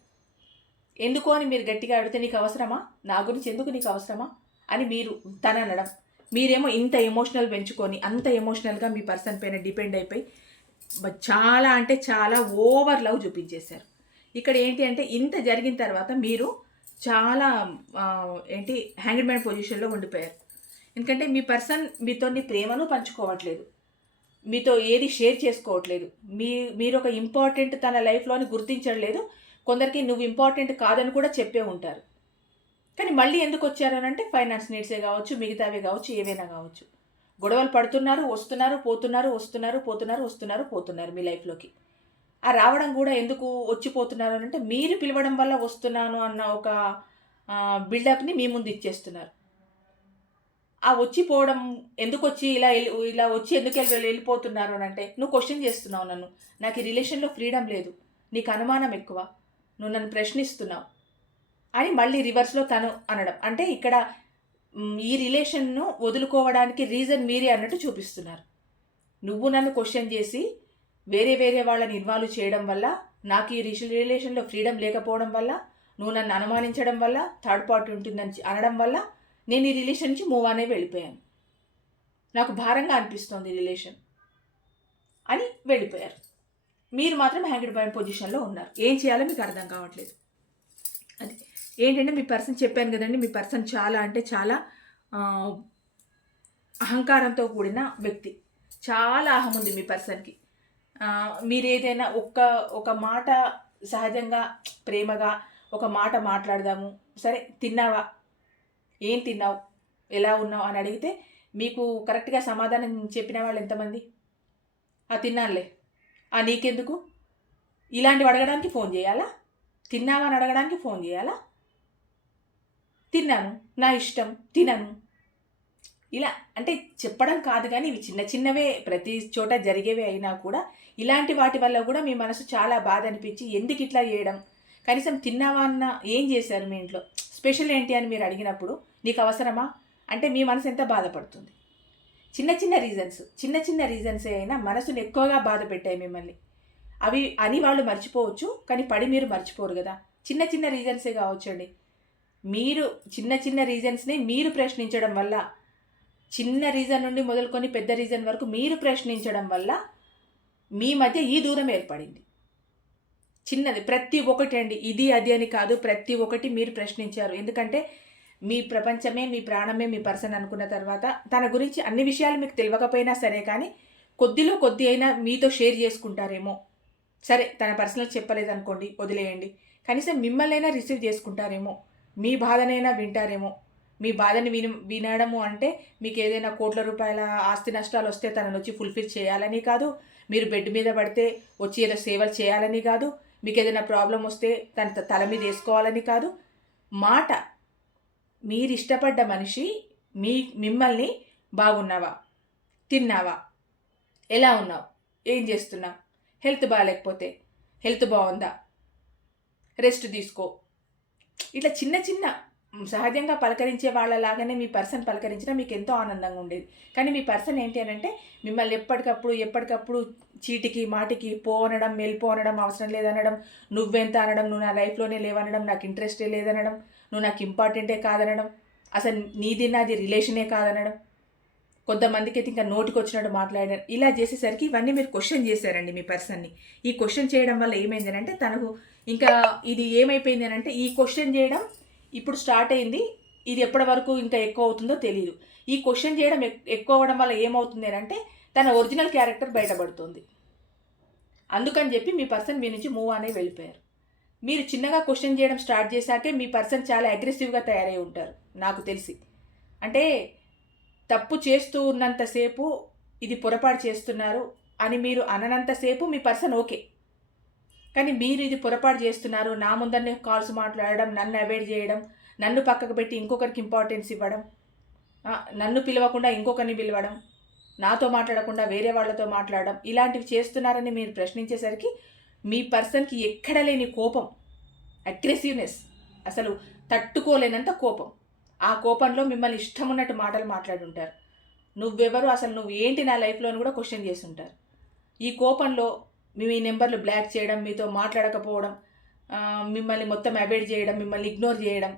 ఎందుకు అని మీరు గట్టిగా అడిగితే, నీకు అవసరమా, నా గురించి ఎందుకు నీకు అవసరమా అని మీరు తన అనడం, మీరేమో ఇంత ఎమోషనల్ పెంచుకొని అంత ఎమోషనల్గా మీ పర్సన్ పైన డిపెండ్ అయిపోయి చాలా అంటే చాలా ఓవర్ లవ్ చూపించేశారు. ఇక్కడ ఏంటి అంటే ఇంత జరిగిన తర్వాత మీరు చాలా హ్యాంగ్డ్ మ్యాన్ పొజిషన్లో ఉండిపోయారు. ఎందుకంటే మీ పర్సన్ మీతో ప్రేమను పంచుకోవట్లేదు, మీతో ఏది షేర్ చేసుకోవట్లేదు, మీరు ఒక ఇంపార్టెంట్ తన లైఫ్లోని గుర్తించట్లేదు. కొందరికి నువ్వు ఇంపార్టెంట్ కాదని కూడా చెప్పే ఉంటారు. కానీ మళ్ళీ ఎందుకు వచ్చారు అని అంటే ఫైనాన్స్ నీడ్సే కావచ్చు, మిగతావే కావచ్చు, ఏవైనా కావచ్చు. గొడవలు పడుతున్నారు, వస్తున్నారు, పోతున్నారు, వస్తున్నారు, పోతున్నారు, వస్తున్నారు, పోతున్నారు మీ లైఫ్లోకి. ఆ రావడం కూడా ఎందుకు వచ్చిపోతున్నారు అని అంటే మీరు పిలవడం వల్ల వస్తున్నాను అన్న ఒక బిల్డప్ని మీ ముందు ఇచ్చేస్తున్నారు. ఆ వచ్చిపోవడం ఎందుకు వచ్చి ఇలా వచ్చి ఎందుకు వెళ్ళిపోతున్నారు అని అంటే నువ్వు క్వశ్చన్ చేస్తున్నావు నన్ను, నాకు ఈ రిలేషన్లో ఫ్రీడమ్ లేదు, నీకు అనుమానం ఎక్కువ, నువ్వు నన్ను ప్రశ్నిస్తున్నావు అని మళ్ళీ రివర్స్లో తను అనడం. అంటే ఇక్కడ ఈ రిలేషన్ను వదులుకోవడానికి రీజన్ మీరే అన్నట్టు చూపిస్తున్నారు. నువ్వు నన్ను క్వశ్చన్ చేసి వేరే వాళ్ళని ఇన్వాల్వ్ చేయడం వల్ల, నాకు ఈ రిలేషన్లో ఫ్రీడమ్ లేకపోవడం వల్ల, నువ్వు నన్ను అనుమానించడం వల్ల, థర్డ్ పార్టీ ఉంటుందని అనడం వల్ల నేను ఈ రిలేషన్ నుంచి మూవ్ అనే వెళ్ళిపోయాను, నాకు భారంగా అనిపిస్తోంది ఈ రిలేషన్ అని వెళ్ళిపోయారు. మీరు మాత్రం హ్యాంగ్డ్ బై పొజిషన్లో ఉన్నారు. ఏం చేయాలో మీకు అర్థం కావట్లేదు. అది ఏంటంటే మీ పర్సన్ చెప్పాను కదండి, మీ పర్సన్ చాలా అంటే చాలా అహంకారంతో కూడిన వ్యక్తి. చాలా అహం ఉంది మీ పర్సన్కి. మీరు ఏదైనా ఒక మాట సహజంగా ప్రేమగా ఒక మాట మాట్లాడదాము, సరే తిన్నావా, ఏం తిన్నావు, ఎలా ఉన్నావు అని అడిగితే మీకు కరెక్ట్గా సమాధానం చెప్పిన వాళ్ళు ఎంతమంది? తిన్నానులే, నీకెందుకు, ఇలాంటివి అడగడానికి ఫోన్ చేయాలా? తిన్నావా అని అడగడానికి ఫోన్ చేయాలా? తిన్నాను, నా ఇష్టం, తినను, ఇలా అంటే చెప్పడం కాదు. కానీ ఇవి చిన్న చిన్నవే, ప్రతి చోట జరిగేవే అయినా కూడా ఇలాంటి వాటి వల్ల కూడా మీ మనసు చాలా బాధ అనిపించి ఎందుకు ఇట్లా చేయడం, కనీసం తిన్నావా అన్న ఏం చేశారు మీ ఇంట్లో, స్పెషల్ ఏంటి అని మీరు అడిగినప్పుడు నీకు అవసరమా అంటే మీ మనసు ఎంత బాధపడుతుంది. చిన్న చిన్న రీజన్సే అయినా మనసును ఎక్కువగా బాధ పెట్టాయి మిమ్మల్ని. అవి అని వాళ్ళు మర్చిపోవచ్చు, కానీ పడి మీరు మర్చిపోరు కదా. చిన్న రీజన్సే కావచ్చండి. మీరు చిన్న రీజన్స్ని మీరు ప్రశ్నించడం వల్ల, చిన్న రీజన్ నుండి మొదలుకొని పెద్ద రీజన్ వరకు మీరు ప్రశ్నించడం వల్ల మీ మధ్య ఈ దూరం ఏర్పడింది. చిన్నది ప్రతి ఒక్కటి అండి, ఇది అది అని కాదు, ప్రతి ఒక్కటి మీరు ప్రశ్నించారు. ఎందుకంటే మీ ప్రపంచమే, మీ ప్రాణమే మీ పర్సన్ అనుకున్న తర్వాత తన గురించి అన్ని విషయాలు మీకు తెలియకపోయినా సరే, కానీ కొద్దిలో కొద్ది అయినా మీతో షేర్ చేసుకుంటారేమో. సరే తన పర్సనల్ చెప్పలేదనుకోండి, వదిలేయండి, కనీసం మిమ్మల్నైనా రిసీవ్ చేసుకుంటారేమో, మీ బాధనైనా వింటారేమో. మీ బాధని వినడము అంటే మీకు ఏదైనా కోట్ల రూపాయల ఆస్తి నష్టాలు వస్తే తనను వచ్చి ఫుల్ఫిల్ చేయాలని కాదు, మీరు బెడ్ మీద పడితే వచ్చి ఏదో సేవలు చేయాలని కాదు, మీకు ఏదైనా ప్రాబ్లం వస్తే తన తల మీద వేసుకోవాలని కాదు. మాట, మీరు ఇష్టపడ్డ మనిషి మిమ్మల్ని బాగున్నావా, తిన్నావా, ఎలా ఉన్నావు, ఏం చేస్తున్నావు, హెల్త్ బాగాలేకపోతే హెల్త్ బాగుందా, రెస్ట్ తీసుకో, ఇట్లా చిన్న సహజంగా పలకరించే వాళ్ళలాగానే మీ పర్సన్ పలకరించినా మీకు ఎంతో ఆనందంగా ఉండేది. కానీ మీ పర్సన్ ఏంటి అని అంటే మిమ్మల్ని ఎప్పటికప్పుడు చీటికి మాటికి పోనడం, వెళ్ళిపోనడం, అవసరం లేదనడం, నువ్వెంత అనడం, నువ్వు నా లైఫ్లోనే లేవనడం, నాకు ఇంట్రెస్టే లేదనడం, నువ్వు నాకు ఇంపార్టెంటే కాదనడం, అసలు నీది నాది రిలేషనే కాదనడం, కొంతమందికి అయితే ఇంకా నోటికి వచ్చినట్టు మాట్లాడడం, ఇలా చేసేసరికి ఇవన్నీ మీరు క్వశ్చన్ చేశారండి మీ పర్సన్ని. ఈ క్వశ్చన్ చేయడం వల్ల ఏమైంది అని అంటే తనకు ఇంకా ఇది ఏమైపోయింది అని అంటే ఈ క్వశ్చన్ చేయడం ఇప్పుడు స్టార్ట్ అయింది, ఇది ఎప్పటి వరకు ఇంకా ఎక్కువ అవుతుందో తెలియదు. ఈ క్వశ్చన్ చేయడం ఎక్కువ అవ్వడం వల్ల ఏమవుతుంది అని అంటే తన ఒరిజినల్ క్యారెక్టర్ బయటపడుతుంది. అందుకని చెప్పి మీ పర్సన్ మీ నుంచి మూవ్ అనే వెళ్ళిపోయారు. మీరు చిన్నగా క్వశ్చన్ చేయడం స్టార్ట్ చేశాకే మీ పర్సన్ చాలా అగ్రెసివ్గా తయారై ఉంటారు నాకు తెలిసి. అంటే తప్పు చేస్తూ ఉన్నంతసేపు ఇది పొరపాటు చేస్తున్నారు అని మీరు అననంతసేపు మీ పర్సన్ ఓకే. కానీ మీరు ఇది పొరపాటు చేస్తున్నారు, నా ముందరనే కాల్స్ మాట్లాడడం, నన్ను అవాయిడ్ చేయడం, నన్ను పక్కకు పెట్టి ఇంకొకరికి ఇంపార్టెన్స్ ఇవ్వడం, నన్ను పిలవకుండా ఇంకొకరిని పిలవడం, నాతో మాట్లాడకుండా వేరే వాళ్ళతో మాట్లాడడం, ఇలాంటివి చేస్తున్నారని మీరు ప్రశ్నించేసరికి మీ పర్సన్కి ఎక్కడ లేని కోపం, అగ్రెసివ్నెస్, అసలు తట్టుకోలేనంత కోపం. ఆ కోపంలో మిమ్మల్ని ఇష్టం ఉన్నట్టు మాటలు మాట్లాడుంటారు. నువ్వెవరు, అసలు నువ్వు ఏంటి నా లైఫ్లోని కూడా క్వశ్చన్ చేస్తుంటారు. ఈ కోపంలో మీ నెంబర్లు బ్లాక్ చేయడం, మీతో మాట్లాడకపోవడం, మిమ్మల్ని మొత్తం అవాయిడ్ చేయడం, మిమ్మల్ని ఇగ్నోర్ చేయడం.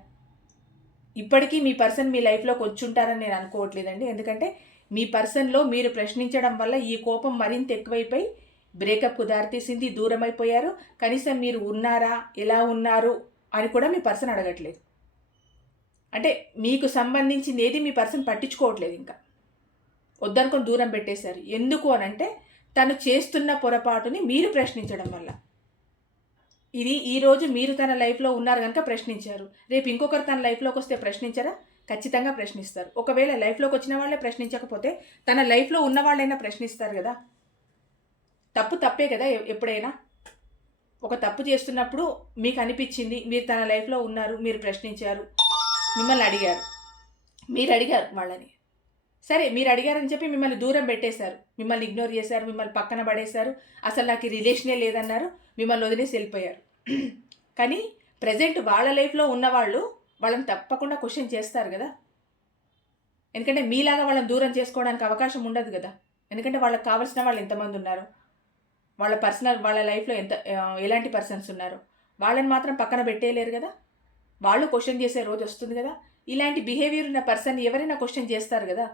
ఇప్పటికీ మీ పర్సన్ మీ లైఫ్లోకి వచ్చుంటారని నేను అనుకోవట్లేదండి. ఎందుకంటే మీ పర్సన్లో మీరు ప్రశ్నించడం వల్ల ఈ కోపం మరింత ఎక్కువైపోయి బ్రేకప్కు దారితీసింది, దూరం అయిపోయారు. కనీసం మీరు ఉన్నారా, ఎలా ఉన్నారు అని కూడా మీ పర్సన్ అడగట్లేదు. అంటే మీకు సంబంధించింది ఏది మీ పర్సన్ పట్టించుకోవట్లేదు. ఇంకా వద్దనుకొని దూరం పెట్టేశారు. ఎందుకు అనంటే తను చేస్తున్న పొరపాటుని మీరు ప్రశ్నించడం వల్ల. ఇది ఈరోజు మీరు తన లైఫ్లో ఉన్నారు కనుక ప్రశ్నించారు. రేపు ఇంకొకరు తన లైఫ్లోకి వస్తే ప్రశ్నించరా? ఖచ్చితంగా ప్రశ్నిస్తారు. ఒకవేళ లైఫ్లోకి వచ్చిన వాళ్ళే ప్రశ్నించకపోతే తన లైఫ్లో ఉన్న వాళ్ళైనా ప్రశ్నిస్తారు కదా. తప్పు తప్పే కదా. ఎప్పుడైనా ఒక తప్పు చేస్తున్నప్పుడు మీకు అనిపించింది, మీరు తన లైఫ్లో ఉన్నారు, మీరు ప్రశ్నించారు, మిమ్మల్ని అడిగారు, మీరు అడిగారు వాళ్ళని. సరే, మీరు అడిగారని చెప్పి మిమ్మల్ని దూరం పెట్టేశారు, మిమ్మల్ని ఇగ్నోర్ చేశారు, మిమ్మల్ని పక్కన పడేశారు, అసలు నాకు ఈ రిలేషనే లేదన్నారు, మిమ్మల్ని వదిలేసి వెళ్ళిపోయారు. కానీ ప్రజెంట్ వాళ్ళ లైఫ్లో ఉన్నవాళ్ళు వాళ్ళని తప్పకుండా క్వశ్చన్ చేస్తారు కదా. ఎందుకంటే మీలాగా వాళ్ళని దూరం చేసుకోవడానికి అవకాశం ఉండదు కదా. ఎందుకంటే వాళ్ళకి కావాల్సిన వాళ్ళు ఎంతమంది ఉన్నారు, వాళ్ళ లైఫ్లో ఎలాంటి పర్సన్స్ ఉన్నారు, వాళ్ళని మాత్రం పక్కన పెట్టేయలేరు కదా. వాళ్ళు క్వశ్చన్ చేసే రోజు వస్తుంది కదా. ఇలాంటి బిహేవియర్ ఉన్న పర్సన్ ఎవరైనా క్వశ్చన్ చేస్తారు కదా.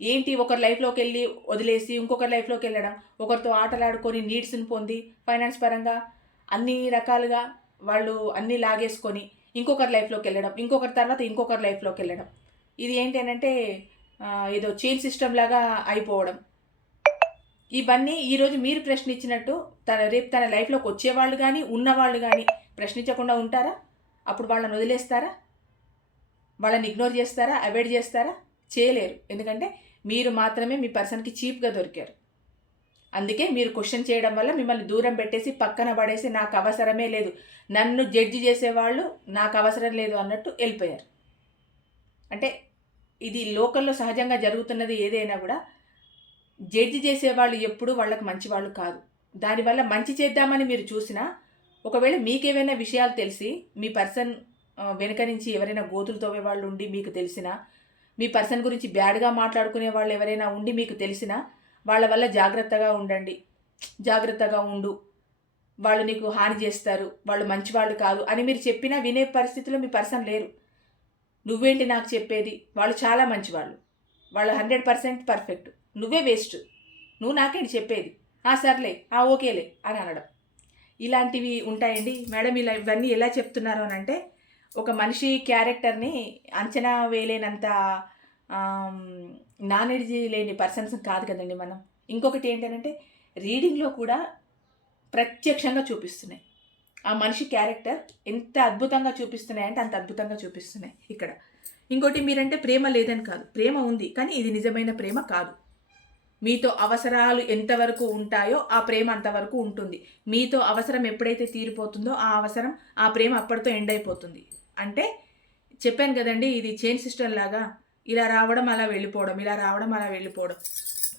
ఏంటి, ఒకరి లైఫ్లోకి వెళ్ళి వదిలేసి ఇంకొకరి లైఫ్లోకి వెళ్ళడం, ఒకరితో ఆటలాడుకొని నీడ్స్ని పొంది ఫైనాన్స్ పరంగా అన్ని రకాలుగా వాళ్ళు అన్నీ లాగేసుకొని ఇంకొకరి లైఫ్లోకి వెళ్ళడం, ఇంకొకరి తర్వాత ఇంకొకరి లైఫ్లోకి వెళ్ళడం. ఇది ఏంటి అనంటే ఏదో చైన్ సిస్టమ్ లాగా అయిపోవడం. ఇవన్నీ ఈరోజు మీరు ప్రశ్నించినట్టు రేపు తన లైఫ్లోకి వచ్చేవాళ్ళు కానీ ఉన్నవాళ్ళు కానీ ప్రశ్నించకుండా ఉంటారా? అప్పుడు వాళ్ళని వదిలేస్తారా? వాళ్ళని ఇగ్నోర్ చేస్తారా? అవాయిడ్ చేస్తారా? చేయలేరు. ఎందుకంటే మీరు మాత్రమే మీ పర్సన్కి చీప్గా దొరికారు. అందుకే మీరు క్వశ్చన్ చేయడం వల్ల మిమ్మల్ని దూరం పెట్టేసి పక్కన పడేసి నాకు అవసరమే లేదు, నన్ను జడ్జి చేసేవాళ్ళు నాకు అవసరం లేదు అన్నట్టు వెళ్ళిపోయారు. అంటే ఇది లోకల్లో సహజంగా జరుగుతున్నది. ఏదైనా కూడా జడ్జి చేసేవాళ్ళు ఎప్పుడు వాళ్ళకి మంచి వాళ్ళు కాదు. దానివల్ల మంచి చేద్దామని మీరు చూసినా, ఒకవేళ మీకేమైనా విషయాలు తెలిసి మీ పర్సన్ వెనుక నుంచి ఎవరైనా గోతులు తవ్వే వాళ్ళు ఉండి మీకు తెలిసినా, మీ పర్సన్ గురించి బ్యాడ్గా మాట్లాడుకునే వాళ్ళు ఎవరైనా ఉండి మీకు తెలిసినా, వాళ్ళ వల్ల జాగ్రత్తగా ఉండండి, జాగ్రత్తగా ఉండు, వాళ్ళు నీకు హాని చేస్తారు, వాళ్ళు మంచివాళ్ళు కాదు అని మీరు చెప్పినా వినే పరిస్థితిలో మీ పర్సన్ లేరు. నువ్వేంటి నాకు చెప్పేది, వాళ్ళు చాలా మంచివాళ్ళు, వాళ్ళు 100% పర్ఫెక్ట్, నువ్వే వేస్ట్, నువ్వు నాకేంటి చెప్పేది, సర్లే ఓకేలే అని అనడం. ఇలాంటివి ఉంటాయండి మేడం. ఇవన్నీ ఎలా చెప్తున్నారు అని అంటే, ఒక మనిషి క్యారెక్టర్ని అంచనా వేయలేనంత నాలెడ్జ్ లేని పర్సన్స్ కాదు కదండి మనం. ఇంకొకటి ఏంటంటే రీడింగ్లో కూడా ప్రత్యక్షంగా చూపిస్తున్నాయి. ఆ మనిషి క్యారెక్టర్ ఎంత అద్భుతంగా చూపిస్తున్నాయంటే అంత అద్భుతంగా చూపిస్తున్నాయి ఇక్కడ. ఇంకోటి, మీరంటే ప్రేమ లేదని కాదు, ప్రేమ ఉంది, కానీ ఇది నిజమైన ప్రేమ కాదు. మీతో అవసరాలు ఎంతవరకు ఉంటాయో ఆ ప్రేమ అంతవరకు ఉంటుంది. మీతో అవసరం ఎప్పుడైతే తీరిపోతుందో ఆ ప్రేమ అప్పటితో ఎండ్ అయిపోతుంది. అంటే చెప్పాను కదండి, ఇది చైన్ సిస్టమ్ లాగా ఇలా రావడం అలా వెళ్ళిపోవడం, ఇలా రావడం అలా వెళ్ళిపోవడం.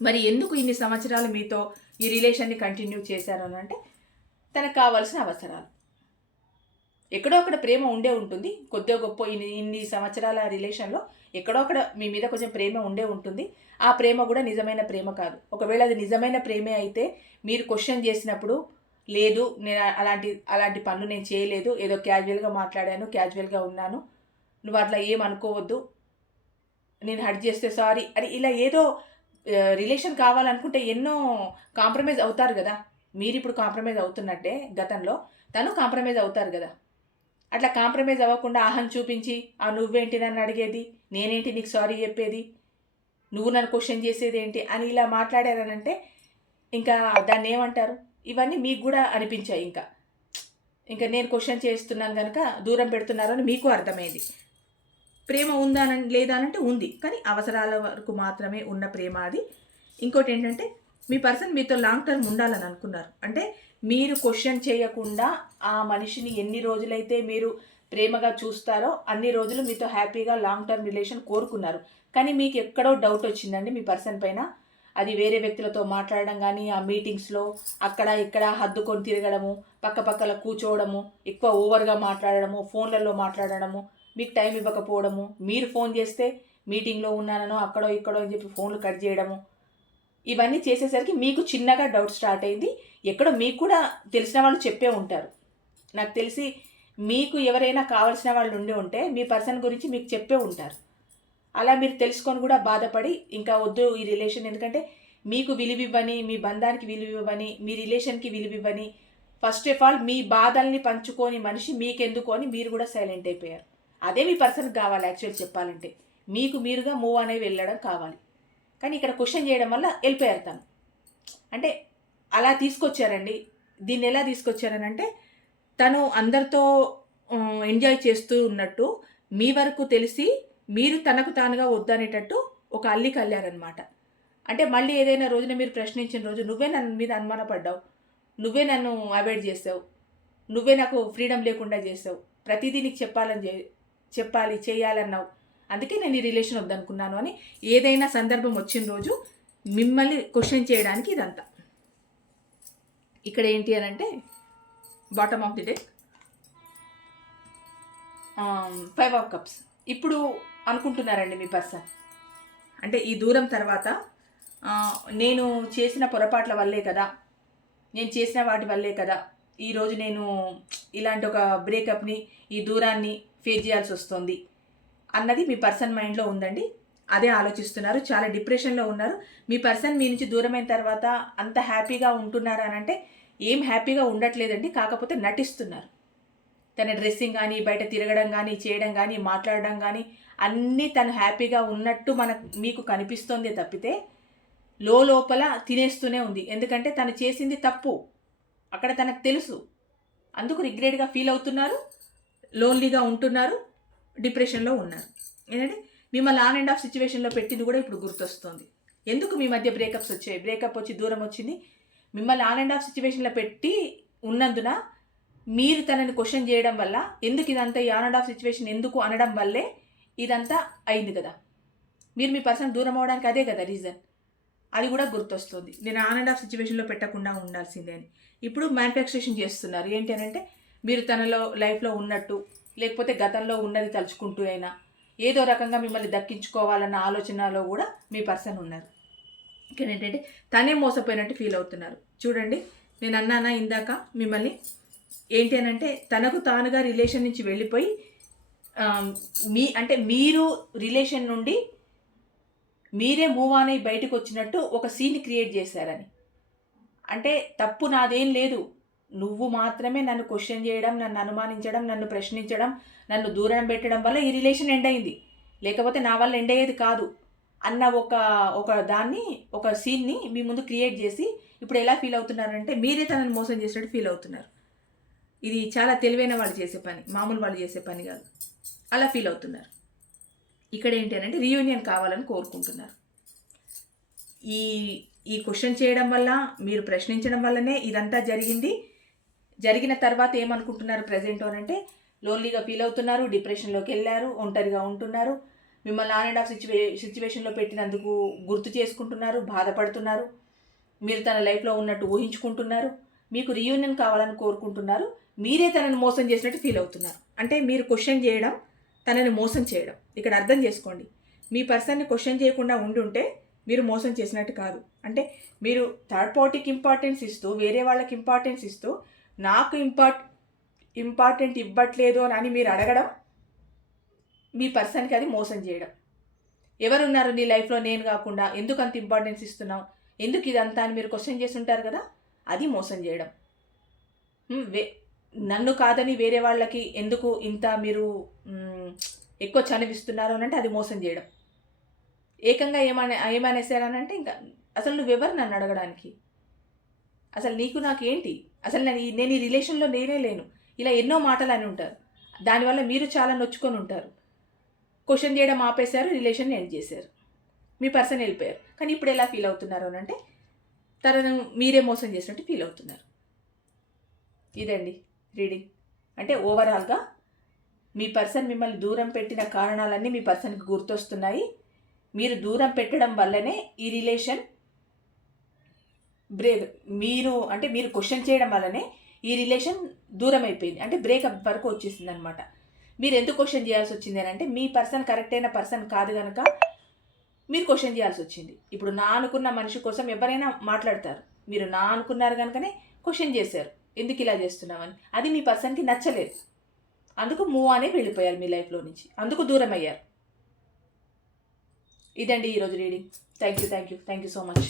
మరి ఎందుకు ఇన్ని సంవత్సరాలు మీతో ఈ రిలేషన్ని కంటిన్యూ చేశారు అని అంటే, తనకు కావాల్సిన అవసరాలు. ఎక్కడో అక్కడ ప్రేమ ఉండే ఉంటుంది, కొద్దిగా గొప్ప ఇన్ని సంవత్సరాల రిలేషన్లో ఎక్కడో అక్కడ మీ మీద కొంచెం ప్రేమ ఉండే ఉంటుంది. ఆ ప్రేమ కూడా నిజమైన ప్రేమ కాదు. ఒకవేళ అది నిజమైన ప్రేమే అయితే మీరు క్వశ్చన్ చేసినప్పుడు, లేదు నేను అలాంటి పనులు నేను చేయలేదు, ఏదో క్యాజువల్గా మాట్లాడాను, క్యాజువల్గా ఉన్నాను, నువ్వు అట్లా ఏమనుకోవద్దు, నేను హర్ట్ చేస్తే సారీ అని ఇలా ఏదో రిలేషన్ కావాలనుకుంటే ఎన్నో కాంప్రమైజ్ అవుతారు కదా. మీరు ఇప్పుడు కాంప్రమైజ్ అవుతున్నట్టే గతంలో తను కాంప్రమైజ్ అవుతారు కదా. అట్లా కాంప్రమైజ్ అవ్వకుండా ఆహం చూపించి, నువ్వేంటి నన్ను అడిగేది, నేనేంటి నీకు సారీ చెప్పేది, నువ్వు నన్ను క్వశ్చన్ చేసేది ఏంటి అని ఇలా మాట్లాడారనంటే ఇంకా దాన్ని ఏమంటారు? ఇవన్నీ మీకు కూడా అనిపించాయి. ఇంకా నేను క్వశ్చన్ చేస్తున్నాను కనుక దూరం పెడుతున్నారని మీకు అర్థమైంది. ప్రేమ ఉందా లేదా అనంటే ఉంది, కానీ అవసరాల వరకు మాత్రమే ఉన్న ప్రేమ అది. ఇంకోటి ఏంటంటే మీ పర్సన్ మీతో లాంగ్ టర్మ్ ఉండాలని అనుకున్నారు. అంటే మీరు క్వశ్చన్ చేయకుండా ఆ మనిషిని ఎన్ని రోజులైతే మీరు ప్రేమగా చూస్తారో అన్ని రోజులు మీతో హ్యాపీగా లాంగ్ టర్మ్ రిలేషన్ కోరుకున్నారు. కానీ మీకు ఎక్కడో డౌట్ వచ్చిందండి మీ పర్సన్ పైన. అది వేరే వ్యక్తులతో మాట్లాడడం కానీ, ఆ మీటింగ్స్లో అక్కడ ఇక్కడ హద్దుకొని తిరగడము, పక్కపక్కల కూర్చోవడము, ఎక్కువ ఓవర్గా మాట్లాడడము, ఫోన్లలో మాట్లాడడము, మీకు టైం ఇవ్వకపోవడము, మీరు ఫోన్ చేస్తే మీటింగ్లో ఉన్నానో అక్కడో ఇక్కడో అని చెప్పి ఫోన్లు కట్ చేయడము, ఇవన్నీ చేసేసరికి మీకు చిన్నగా డౌట్ స్టార్ట్ అయింది. ఎక్కడో మీకు కూడా తెలిసిన వాళ్ళు చెప్పే ఉంటారు. నాకు తెలిసి మీకు ఎవరైనా కావాల్సిన వాళ్ళు ఉంటే మీ పర్సన్ గురించి మీకు చెప్పే ఉంటారు. అలా మీరు తెలుసుకొని కూడా బాధపడి ఇంకా వద్దు ఈ రిలేషన్, ఎందుకంటే మీకు విలువివ్వని, మీ బంధానికి విలువివ్వని, మీ రిలేషన్కి విలువివ్వని, ఫస్ట్ ఆఫ్ ఆల్ మీ బాధల్ని పంచుకొని మనిషి మీకెందుకు అని మీరు కూడా సైలెంట్ అయిపోయారు. అదే మీ పర్సన్కి కావాలి యాక్చువల్ చెప్పాలంటే. మీకు మీరుగా మూవ్ అనేవి వెళ్ళడం కావాలి. కానీ ఇక్కడ క్వశ్చన్ చేయడం వల్ల వెళ్ళిపోయారు తను. అంటే అలా తీసుకొచ్చారండి. దీన్ని ఎలా తీసుకొచ్చారనంటే తను అందరితో ఎంజాయ్ చేస్తూ ఉన్నట్టు మీ వరకు తెలిసి మీరు తనకు తానుగా వద్దనేటట్టు ఒక అల్లికి అల్లారనమాట. అంటే మళ్ళీ ఏదైనా రోజున మీరు ప్రశ్నించిన రోజు నువ్వే నన్ను మీద అనుమానపడ్డావు, నువ్వే నన్ను అవాయిడ్ చేసావు, నువ్వే నాకు ఫ్రీడమ్ లేకుండా చేసావు, ప్రతిదీ నీకు చెప్పాలి చేయాలన్నావు, అందుకే నేను ఈ రిలేషన్ వద్దనుకున్నాను అని ఏదైనా సందర్భం వచ్చిన రోజు మిమ్మల్ని క్వశ్చన్ చేయడానికి ఇదంతా. ఇక్కడ ఏంటి అని అంటే bottom of the deck 5 of cups. ఇప్పుడు అనుకుంటున్నారండి మీ పర్సన్, అంటే ఈ దూరం తర్వాత నేను చేసిన పొరపాట్ల వల్లే కదా, నేను చేసిన వాటి వల్లే కదా ఈరోజు నేను ఇలాంటి ఒక బ్రేకప్ని, ఈ దూరాన్ని ఫేస్ చేయాల్సి వస్తుంది అన్నది మీ పర్సన్ మైండ్లో ఉందండి. అదే ఆలోచిస్తున్నారు, చాలా డిప్రెషన్లో ఉన్నారు. మీ పర్సన్ మీ నుంచి దూరమైన తర్వాత అంత హ్యాపీగా ఉంటున్నారా అని అంటే ఏం హ్యాపీగా ఉండట్లేదండి, కాకపోతే నటిస్తున్నారు. తన డ్రెస్సింగ్ కానీ, బయట తిరగడం కానీ, చేయడం కానీ, మాట్లాడడం కానీ అన్నీ తను హ్యాపీగా ఉన్నట్టు మీకు కనిపిస్తోందే తప్పితే లోపల తినేస్తూనే ఉంది. ఎందుకంటే తను చేసింది తప్పు, అక్కడ తనకు తెలుసు. అందుకు రిగ్రెట్గా ఫీల్ అవుతున్నారు, లోన్లీగా ఉంటున్నారు, డిప్రెషన్లో ఉన్నారు. ఏంటంటే మిమ్మల్ని ఆన్ అండ్ ఆఫ్ సిచ్యువేషన్లో పెట్టింది కూడా ఇప్పుడు గుర్తొస్తుంది. ఎందుకు మీ మధ్య బ్రేకప్స్ వచ్చాయి, బ్రేకప్ వచ్చి దూరం వచ్చింది, మిమ్మల్ని ఆన్ అండ్ ఆఫ్ సిచ్యువేషన్లో పెట్టి ఉన్నందున మీరు తనని క్వశ్చన్ చేయడం వల్ల, ఎందుకు ఇదంతా ఈ ఆన్ అండ్ ఆఫ్ సిచ్యువేషన్ ఎందుకు అనడం వల్లే ఇదంతా అయింది కదా. మీరు మీ పర్సన్ దూరం అవడానికి అదే కదా రీజన్. అది కూడా గుర్తొస్తుంది, నేను ఆన్ అండ్ ఆఫ్ సిచ్యువేషన్లో పెట్టకుండా ఉండాల్సిందే అని. ఇప్పుడు మ్యానుఫ్యాక్చరేషన్ చేస్తున్నారు. ఏంటి అని అంటే మీరు తనలో లైఫ్లో ఉన్నట్టు, లేకపోతే గతంలో ఉన్నది తలుచుకుంటూ అయినా ఏదో రకంగా మిమ్మల్ని దక్కించుకోవాలన్న ఆలోచనలో కూడా మీ పర్సన్ ఉన్నారు. ఇక్కడ ఏంటంటే తనే మోసపోయినట్టు ఫీల్ అవుతున్నారు. చూడండి, నేను అన్నానా ఇందాక మిమ్మల్ని, ఏంటి అని అంటే తనకు తానుగా రిలేషన్ నుంచి వెళ్ళిపోయి మీరు రిలేషన్ నుండి మీరే మూవ్ అని బయటకు వచ్చినట్టు ఒక సీన్ క్రియేట్ చేశారని. అంటే తప్పు నాదేం లేదు, నువ్వు మాత్రమే నన్ను క్వశ్చన్ చేయడం, నన్ను అనుమానించడం, నన్ను ప్రశ్నించడం, నన్ను దూరం పెట్టడం వల్ల ఈ రిలేషన్ ఎండ్ అయింది, లేకపోతే నా వల్ల ఎండ్ అయ్యేది కాదు అన్న ఒక దాన్ని, ఒక సీన్ని మీ ముందు క్రియేట్ చేసి ఇప్పుడు ఎలా ఫీల్ అవుతున్నారంటే మీరే తనని మోసం చేసినట్టు ఫీల్ అవుతున్నారు. ఇది చాలా తెలివైన వాళ్ళు చేసే పని, మామూలు వాళ్ళు చేసే పని కాదు. అలా ఫీల్ అవుతున్నారు. ఇక్కడ ఏంటి అంటే రీయూనియన్ కావాలని కోరుకుంటున్నారు. ఈ క్వశ్చన్ చేయడం వల్ల, మీరు ప్రశ్నించడం వల్లనే ఇదంతా జరిగింది. జరిగిన తర్వాత ఏమనుకుంటున్నారు ప్రజెంట్ అనంటే లోన్లీగా ఫీల్ అవుతున్నారు, డిప్రెషన్లోకి వెళ్ళారు, ఒంటరిగా ఉంటున్నారు, మిమ్మల్ని ఆన్ అండ్ ఆఫ్ సిచ్యువేషన్లో పెట్టినందుకు గుర్తు చేసుకుంటున్నారు, బాధపడుతున్నారు, మీరు తన లైఫ్లో ఉన్నట్టు ఊహించుకుంటున్నారు, మీకు రీయూనియన్ కావాలని కోరుకుంటున్నారు, మీరే తనని మోసం చేసినట్టు ఫీల్ అవుతున్నారు. అంటే మీరు క్వశ్చన్ చేయడం, తనని మోసం చేయడం. ఇక్కడ అర్థం చేసుకోండి, మీ పర్సన్ని క్వశ్చన్ చేయకుండా ఉండుంటే మీరు మోసం చేసినట్టు కాదు. అంటే మీరు థర్డ్ పార్టీకి ఇంపార్టెన్స్ ఇస్తూ, వేరే వాళ్ళకి ఇంపార్టెన్స్ ఇస్తూ, నాకు ఇంపార్టెంట్ ఇవ్వట్లేదు అని మీరు అడగడం మీ పర్సన్కి అది మోసం చేయడం. ఎవరున్నారు నీ లైఫ్లో నేను కాకుండా, ఎందుకు అంత ఇంపార్టెన్స్ ఇస్తున్నావు, ఎందుకు ఇదంతా అని మీరు క్వశ్చన్ చేసి ఉంటారు కదా, అది మోసం చేయడం. నన్ను కాదని వేరే వాళ్ళకి ఎందుకు ఇంత మీరు ఎక్కువ చనివిస్తున్నారు అని అంటే అది మోసం చేయడం. ఏకంగా ఏమనేసారనంటే ఇంకా అసలు నువ్వెవరు నన్ను అడగడానికి, అసలు నీకు నాకేంటి, అసలు నేను ఈ రిలేషన్లో నేనే లేను, ఇలా ఎన్నో మాటలు అని ఉంటారు. దానివల్ల మీరు చాలా నొచ్చుకొని ఉంటారు. క్వశ్చన్ చేయడం ఆపేశారు, రిలేషన్ ఎండ్ చేశారు, మీ పర్సన్ వెళ్ళిపోయారు. కానీ ఇప్పుడు ఎలా ఫీల్ అవుతున్నారు అని అంటే తనను మీరే మోసం చేసినట్టు ఫీల్ అవుతున్నారు. ఇదండి రీడింగ్. అంటే ఓవరాల్గా మీ పర్సన్ మిమ్మల్ని దూరం పెట్టిన కారణాలన్నీ మీ పర్సన్కి గుర్తొస్తున్నాయి. మీరు దూరం పెట్టడం వల్లనే ఈ రిలేషన్ మీరు క్వశ్చన్ చేయడం వల్లనే ఈ రిలేషన్ దూరం అయిపోయింది. అంటే బ్రేకప్ వరకు వచ్చేసింది అనమాట. మీరు ఎందుకు క్వశ్చన్ చేయాల్సి వచ్చింది అని అంటే మీ పర్సన్ కరెక్ట్ అయిన పర్సన్ కాదు కనుక మీరు క్వశ్చన్ చేయాల్సి వచ్చింది. ఇప్పుడు నా అనుకున్న మనిషి కోసం ఎవరైనా మాట్లాడతారు. మీరు నా అనుకున్నారు కనుకనే క్వశ్చన్ చేశారు, ఎందుకు ఇలా చేస్తున్నామని. అది మీ పర్సన్కి నచ్చలేదు, అందుకు మూవ్ అనే వెళ్ళిపోయారు మీ లైఫ్లో నుంచి, అందుకు దూరం అయ్యారు. ఇదండి ఈరోజు reading. Thank you so much.